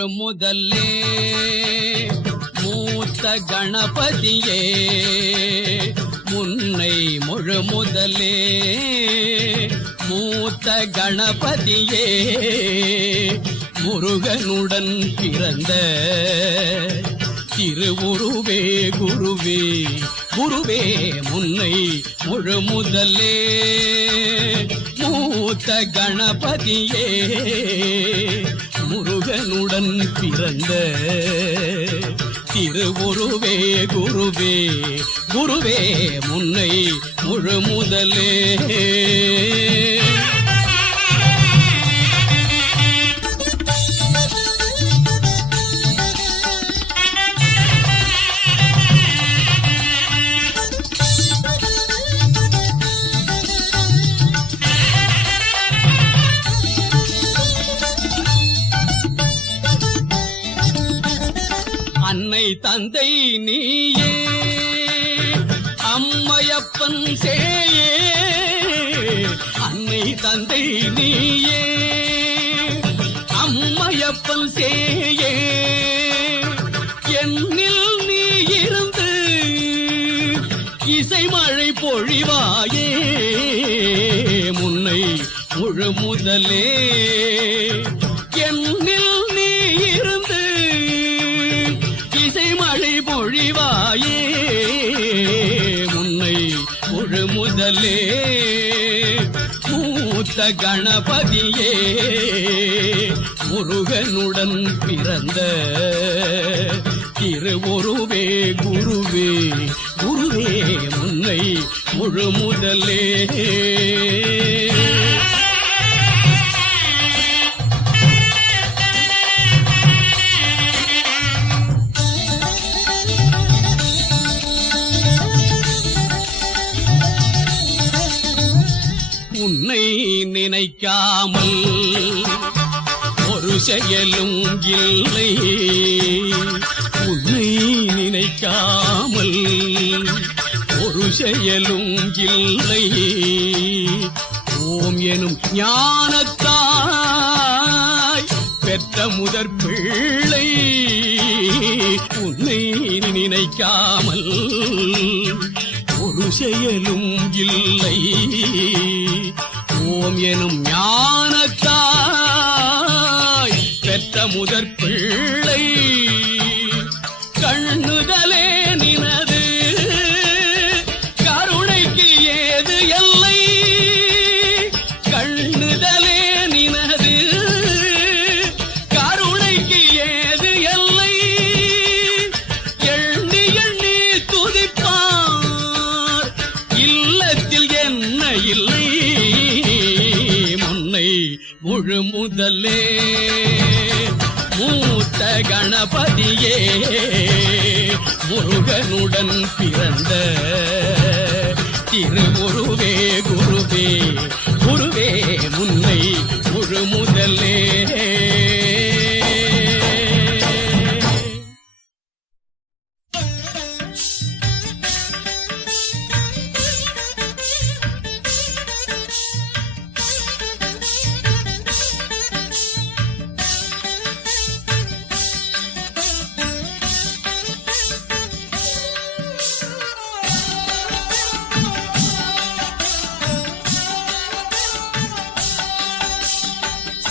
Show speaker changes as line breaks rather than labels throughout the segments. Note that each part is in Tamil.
முழு முதல்லே மூத்த கணபதியே முன்னை முழு முதலே மூத்த கணபதியே முருகனுடன் பிறந்த திருவுருவே குருவே குருவே முன்னை முழு முதலே மூத்த கணபதியே. முருகனுடன் பிறந்த திருவுருவே குருவே குருவே முன்னை முழு முதலே. அன்னை தந்தை நீயே. அம்மையப்பன் சேயே. அன்னை தந்தை நீயே. அம்மையப்பன் சேயே. என்னில் நீ இருந்து இசை மழை பொழிவாயே. முன்னை முழு முதலே. முழு முதலே மூத்த கணபதியே முருகனுடன் பிறந்த திருவுருவே குருவே குருவே முன்னை முழு முதலே. நினைக்காமல் ஒரு செயலும் இல்லை. உன்னை நினைக்காமல் ஒரு செயலும் இல்லை. ஓம் எனும் ஞானத்தாய் பெற்ற முதற் பிள்ளை. உன்னை நினைக்காமல் ஒரு செயலும் இல்லை. பெற்றோம் எனும் ஞானத்தாய் பெற்ற முதற் பிள்ளை. உடன் பிறந்த திருவுருவே குருவே குருவே முன்ன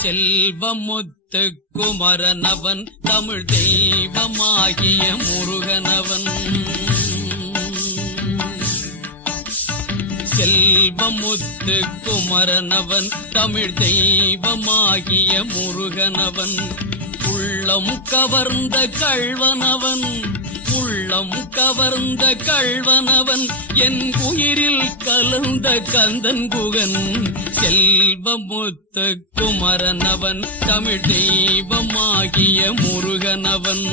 செல்வமுத்து குமரனவன் தமிழ் தெய்வமாகிய முருகனவன். செல்வமுத்து குமரனவன் தமிழ் தெய்வமாகிய முருகனவன். உள்ளம் கவர்ந்த கழ்வனவன் உள்ளம் கவர்ந்த கள்வனவன் என் உயிரில் கலந்த கந்தன் குகன். செல்வமுத்த குமரனவன் தமிழ் தெய்வமாகிய முருகனவன்.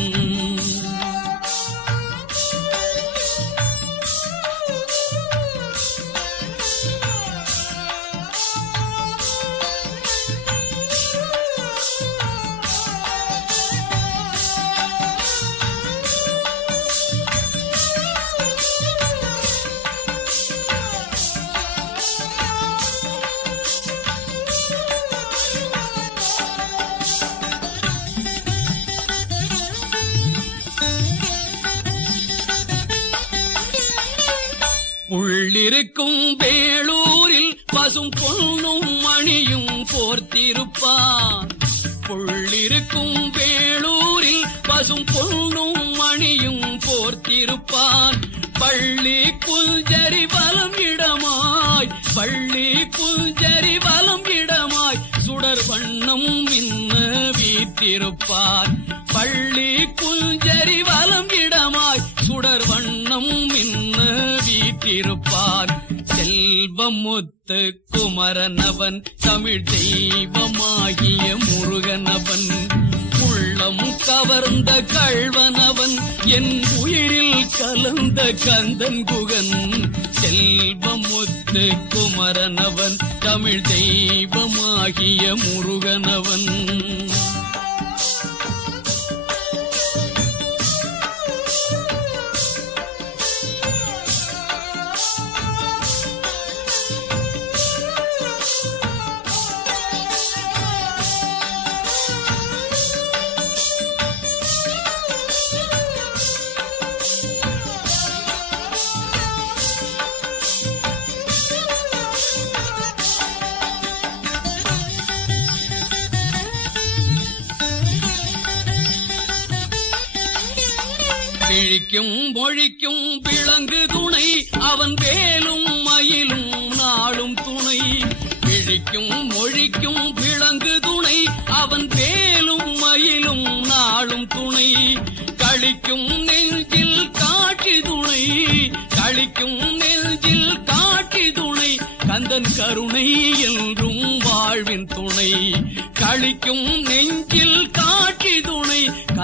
இருக்கும் வேளூரில் பசும் பொன்னும் மணியும் போர்த்திருப்பார். புள்ளிருக்கும் வேளூரில் பசும் பொன்னும் மணியும் போர்த்திருப்பான் பள்ளி குல்ஜரி பலம் இடமாய் பள்ளி குல்ஜரி பலம் இடமாய் சுடர் வண்ணம் மின்ன பள்ளி குஞ்சரி வலம் இடமாய் சுடர் வண்ணம் மின்ன வீற்றிருப்பார். செல்வமுத்து குமரனவன் தமிழ் தெய்வமாகிய முருகனவன். உள்ளம் கவர்ந்த கழ்வனவன் என் உயிரில் கலந்த கந்தன் குகன். செல்வமுத்து குமரனவன் தமிழ் தெய்வமாகிய முருகனவன். கிழிக்கும் மொழிக்கும் விளங்கு துணை. அவன் வேலும் மயிலும் நாளும் துணை. விழிக்கும் மொழிக்கும் விளங்கு துணை. அவன் வேலும் மயிலும் நாளும் துணை. கழிக்கும் நெஞ்சில் காட்சி துணை. கழிக்கும் நெஞ்சில் காட்சி துணை. கந்தன் கருணை என்றும் வாழ்வின் துணை. கழிக்கும் நெஞ்சில்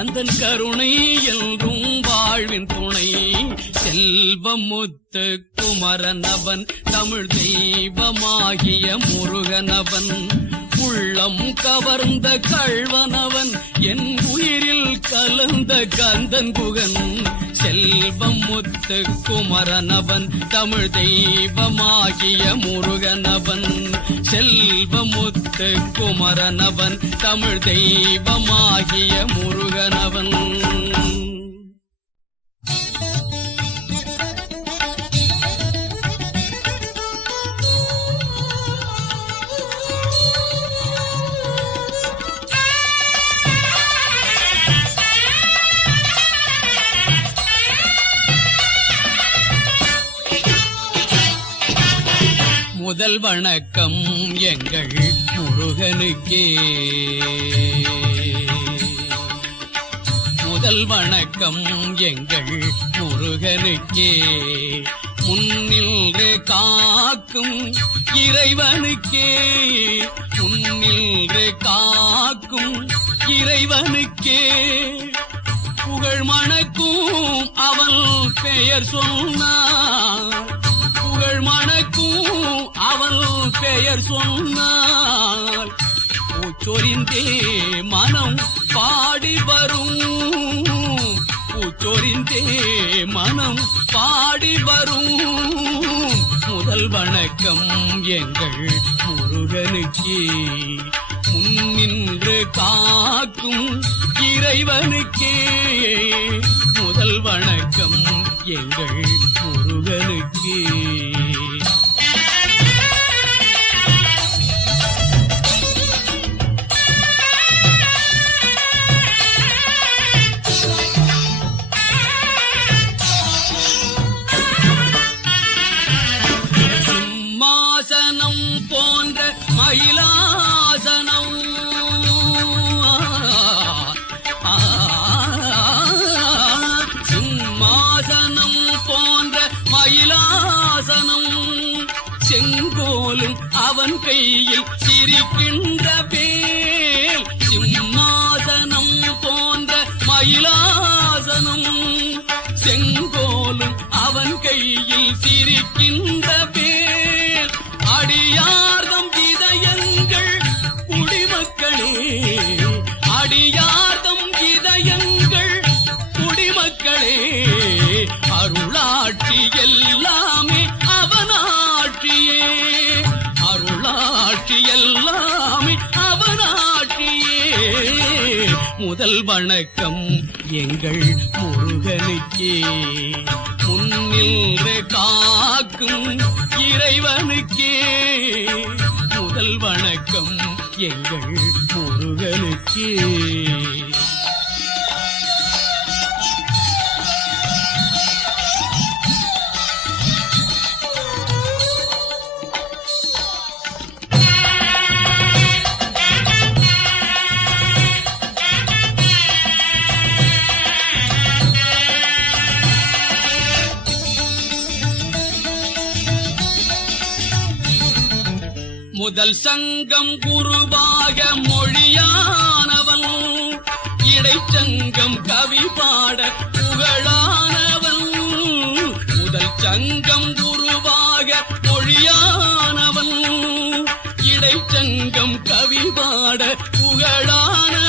அந்தன் கருணை என்றும் வாழ்வின் துணை. செல்வமுத்து குமரனவன் தமிழ் தெய்வமாகிய முருகனவன். உள்ளம் கவர்ந்த கழ்வனவன் என் உயிரில் கலந்த கந்தன் குகன். செல்வம் முத்து குமரனவன் தமிழ் தெய்வமாகிய முருகனவன். செல்வம் முத்து குமரனவன் தமிழ் தெய்வமாகிய முருகனவன். முதல் வணக்கம் எங்கள் முருகனுக்கே. முதல் வணக்கம் எங்கள் முருகனுக்கே. முன்னின்று காக்கும் இறைவனுக்கே. முன்னின்று காக்கும் இறைவனுக்கே. புகழ் மணக்கும் அவன் பெயர் சொன்னார். புகழ் மணக்கும் அவள் பெயர் சொன்னால் பூச்சொரிந்தே மனம் பாடி வரும். பூச்சொரிந்தே மனம் பாடி வரும். முதல் வணக்கம் எங்கள் முருகனுக்கே. முன்னின்று காக்கும் இறைவனுக்கே. முதல் வணக்கம் எங்கள் முருகனுக்கே. கையில் சிரிக்கின்ற பேல் சிம்மாசனம் போன்ற மயிலாசனம் செங்கோலும் அவன் கையில் சிரிக்கின்ற முதல் வணக்கம். எங்கள் முருகனுக்கே. முன்னின்று காக்கும் இறைவனுக்கே. முதல் வணக்கம் எங்கள் முருகனுக்கே. சங்கம் குருவாக மொழியானவன். இடைச்சங்கம் கவி பாட புகழானவன். முதல் சங்கம் குருவாக மொழியானவன். இடைச்சங்கம் கவி பாட புகழான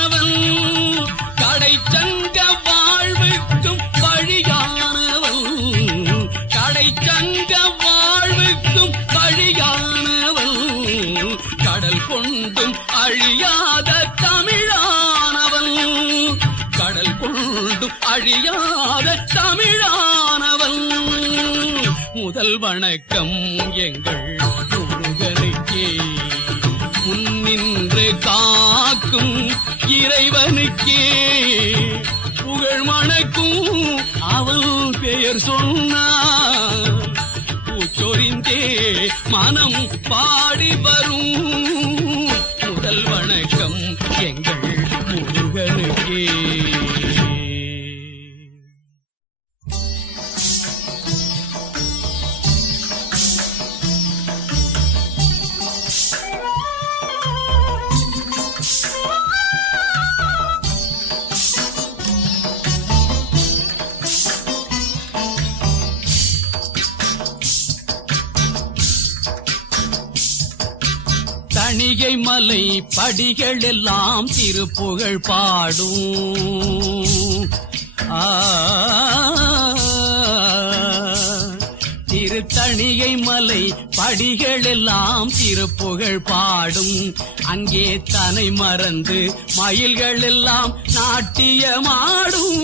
கொண்டும் அழியாத தமிழானவன். கடல் கொண்டும் அழியாத தமிழானவன். முதல் வணக்கம் எங்கள் முருகனுக்கே. முன்னின்று காக்கும் இறைவனுக்கே. புகழ் மணக்கும் அவள் பெயர் சொன்னார். பூச்சொறிந்தே மனம் பாடி வரும். முதல் எங்க தணிகை மலை படிகள் எல்லாம் திருப்புகழ் பாடும். ஆ, திருத்தணியை மலை படிகள் எல்லாம் திருப்புகழ் பாடும். அங்கே தனை மறந்து மயில்கள் எல்லாம் நாட்டியமாடும்.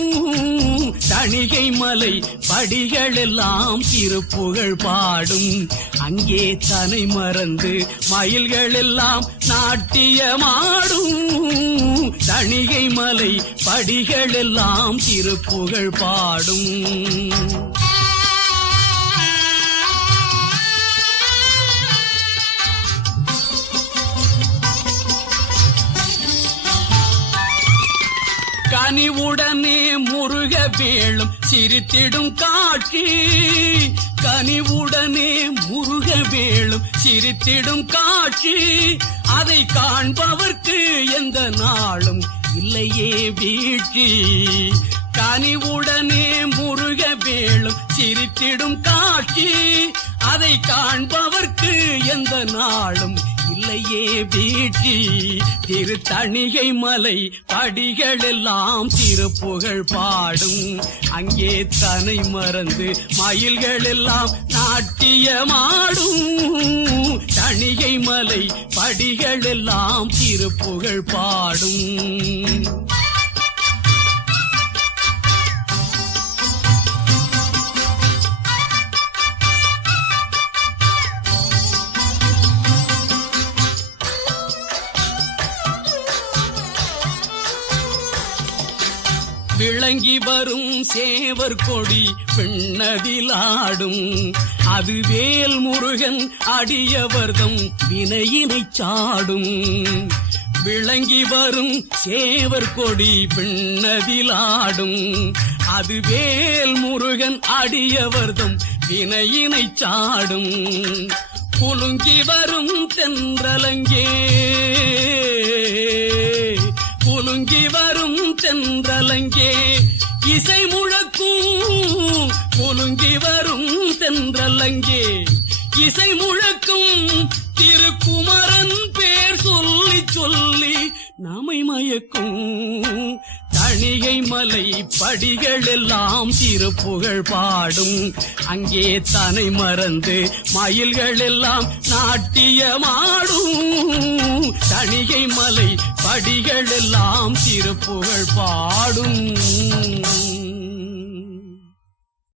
தணிகை மலை படிகள் எல்லாம் திருப்புகழ் பாடும். அங்கே தனை மறந்து மயில்கள் எல்லாம் நாட்டியமாடும். தணிகை மலை படிகள் எல்லாம் திருப்புகழ் பாடும். கனிவுடனே முருக வேளும் சிரித்திடும் காட்சி. கனிவுடனே முருக வேளும் சிரித்திடும் காட்சி. அதை காண்பவர்க்கு எந்த நாளும் இல்லையே வீழ்ச்சி. கனிவுடனே முருக வேளும் சிரித்திடும் காட்சி. அதை காண்பவர்க்கு எந்த நாளும் இல்லையே வீழ்ச்சி திருத்தணிகை மலை படிகள் எல்லாம் திருப்புகழ் பாடும். அங்கே தனை மறந்து மயில்கள் எல்லாம் நாட்டியமாடும். தணிகை மலை படிகள் எல்லாம் திருப்புகழ் பாடும். விளங்கி வரும் சேவர் கொடி பெண்ணதிலாடும் அது வேல் முருகன் அடியவர்தம் வினையினை சாடும். விளங்கி வரும் சேவர் கொடி பெண்ணதிலாடும் அது வேல் முருகன் அடியவர்தம் வினையினை சாடும். குலுங்கி வரும் தென்றலங்கே. குலுங்கி வரும் தென்றலங்கே. இசை முழக்கும் குலுங்கி வரும் தென்றலங்கே. இசை முழக்கும் திருக்குமரன் பேர் சொல்லி சொல்லி நாமை மயக்கும். தணிகை மலை படிகள் எல்லாம் திருப்புகழ் பாடும். அங்கே தனை மறந்து மயில்கள் எல்லாம் நாட்டியமாடும். தணிகை மலை அடிகள் எல்லாம் திருப்புகழ் பாடும்.